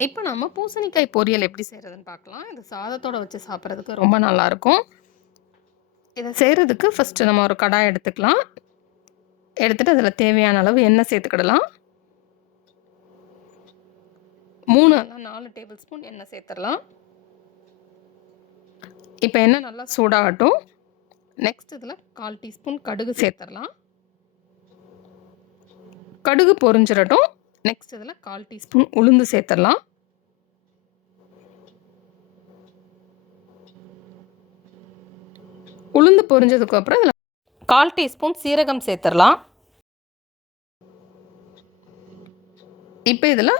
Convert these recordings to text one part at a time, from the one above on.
இப்போ நம்ம பூசணிக்காய் பொரியல் எப்படி செய்கிறதுன்னு பார்க்கலாம். இது சாதத்தோட வச்சு சாப்பிட்றதுக்கு ரொம்ப நல்லாயிருக்கும். இதை செய்கிறதுக்கு ஃபஸ்ட்டு நம்ம ஒரு கடாய் எடுத்துக்கலாம். எடுத்துகிட்டு அதில் தேவையான அளவு எண்ணெய் சேர்த்துக்கிடலாம். 3 அல்ல 4 டேபிள் ஸ்பூன் எண்ணெய் சேர்த்துடலாம். இப்போ எண்ணெய் நல்லா சூடாகட்டும். நெக்ஸ்ட் இதில் 1/4 டீஸ்பூன் கடுகு சேர்த்துடலாம். கடுகு பொரிஞ்சிடட்டும். நெக்ஸ்ட் இதில் 1/4 டீஸ்பூன் உளுந்து சேர்த்துடலாம். உளுந்து பொரிஞ்சதுக்கப்புறம் இதில் 1/4 டீஸ்பூன் சீரகம் சேர்த்துடலாம். இப்போ இதில்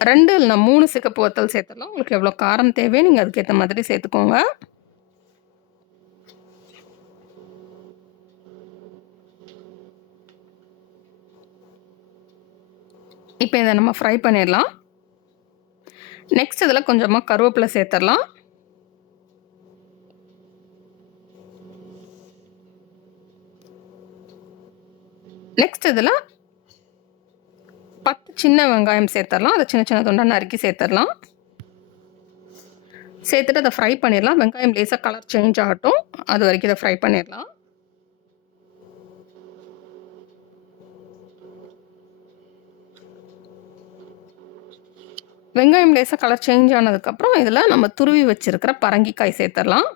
2 இல்லைனா 3 சிகப்பு வத்தல் சேர்த்துடலாம். உங்களுக்கு எவ்வளோ காரம் தேவையோ நீங்கள் அதுக்கேற்ற மாதிரி சேர்த்துக்கோங்க. இப்போ இதை நம்ம ஃப்ரை பண்ணிடலாம். நெக்ஸ்ட் இதில் கொஞ்சமாக கருவேப்பிலை சேர்த்துடலாம். நெக்ஸ்ட் இதில் 10 சின்ன வெங்காயம் சேர்த்துடலாம். அதை சின்ன சின்ன துண்டாக நறுக்கி சேர்த்துடலாம். சேர்த்துட்டு அதை ஃப்ரை பண்ணிடலாம். வெங்காயம் லேசாக கலர் சேஞ்ச் ஆகட்டும். அது வரைக்கும் இதை ஃப்ரை பண்ணிடலாம். வெங்காயம் லேசாக கலர் சேஞ்ச் ஆனதுக்கப்புறம் இதில் நம்ம துருவி வச்சுருக்கிற பரங்கிக்காய் சேர்த்துடலாம்.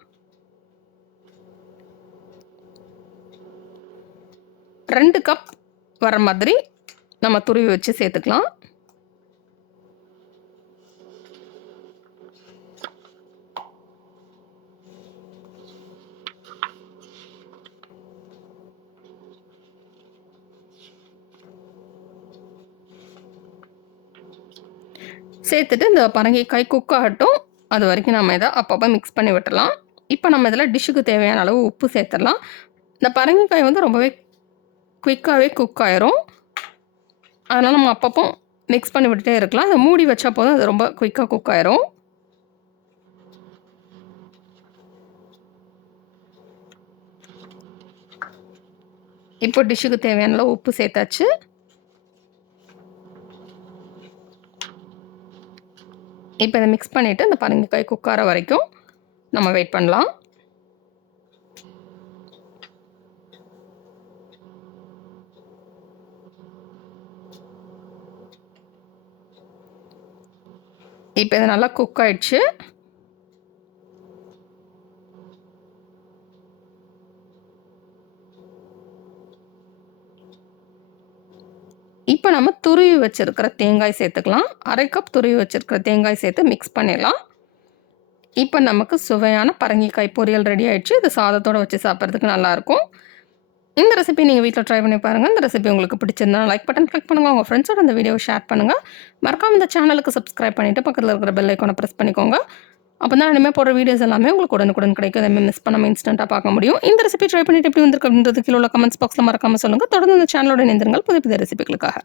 2 கப் வர மாதிரி நம்ம துருவி வச்சு சேர்த்துக்கலாம். சேர்த்துட்டு இந்த பரங்கிக்காய் குக் ஆகட்டும். அது வரைக்கும் நம்ம இதை அப்பப்போ மிக்ஸ் பண்ணி விட்டுடலாம். இப்போ நம்ம இதில் டிஷ்ஷுக்கு தேவையான அளவு உப்பு சேர்த்துடலாம். இந்த பரங்கிக்காய் வந்து ரொம்பவே குயிக்காகவே குக் ஆயிரும். அதனால் நம்ம அப்பப்போ மிக்ஸ் பண்ணி விட்டுட்டே இருக்கலாம். அதை மூடி வச்சா போதும், அது ரொம்ப குயிக்காக குக் ஆயிரும். இப்போ டிஷ்ஷுக்கு தேவையான அளவு உப்பு சேர்த்தாச்சு. இப்போ இதை மிக்ஸ் பண்ணிவிட்டு இந்த பரங்கிக்காய் குக் ஆகிற வரைக்கும் நம்ம வெயிட் பண்ணலாம். இப்போ இது நல்லா குக் ஆயிடுச்சு. இப்போ நம்ம துருவி வச்சுருக்கிற தேங்காய் சேர்த்துக்கலாம். 1/2 கப் துருவி வச்சுருக்கிற தேங்காய் சேர்த்து மிக்ஸ் பண்ணிடலாம். இப்போ நமக்கு சுவையான பரங்கிக்காய் பொரியல் ரெடி ஆகிடுச்சு. இது சாதத்தோடு வச்சு சாப்பிட்றதுக்கு நல்லாயிருக்கும். இந்த ரெசிபி நீங்கள் வீட்டில் ட்ரை பண்ணி பாருங்கள். இந்த ரெசிபி உங்களுக்கு பிடிச்சிருந்தா லைக் பட்டன் கிளிக் பண்ணுங்கள். உங்கள் ஃப்ரெண்ட்ஸோட இந்த வீடியோவை ஷேர் பண்ணுங்கள். மறக்காமல் இந்த சேனலுக்கு சப்ஸ்கிரைப் பண்ணிவிட்டு பக்கத்தில் இருக்கிற பெல் ஐக்கானை ப்ரெஸ் பண்ணிக்கோங்க. அப்போ தான் இனிமேல் போடுற வீடியோஸ் எல்லாமே உங்களுக்கு உடனுக்குடன் கிடைக்கும். அதேமாதிரி மிஸ் பண்ணாமல் இன்ஸ்டண்ட்டாக பார்க்க முடியும். இந்த ரெசிபி ட்ரை பண்ணிவிட்டு எப்படி வந்திருக்கு அப்படின்றது கீழே உள்ள கமெண்ட்ஸ் பாக்ஸில் மறக்காமல் சொல்லுங்கள். தொடர்ந்து இந்த சேனலோட இணைந்திருங்கள் புதிய புதிய ரெசிபிகளுக்காக.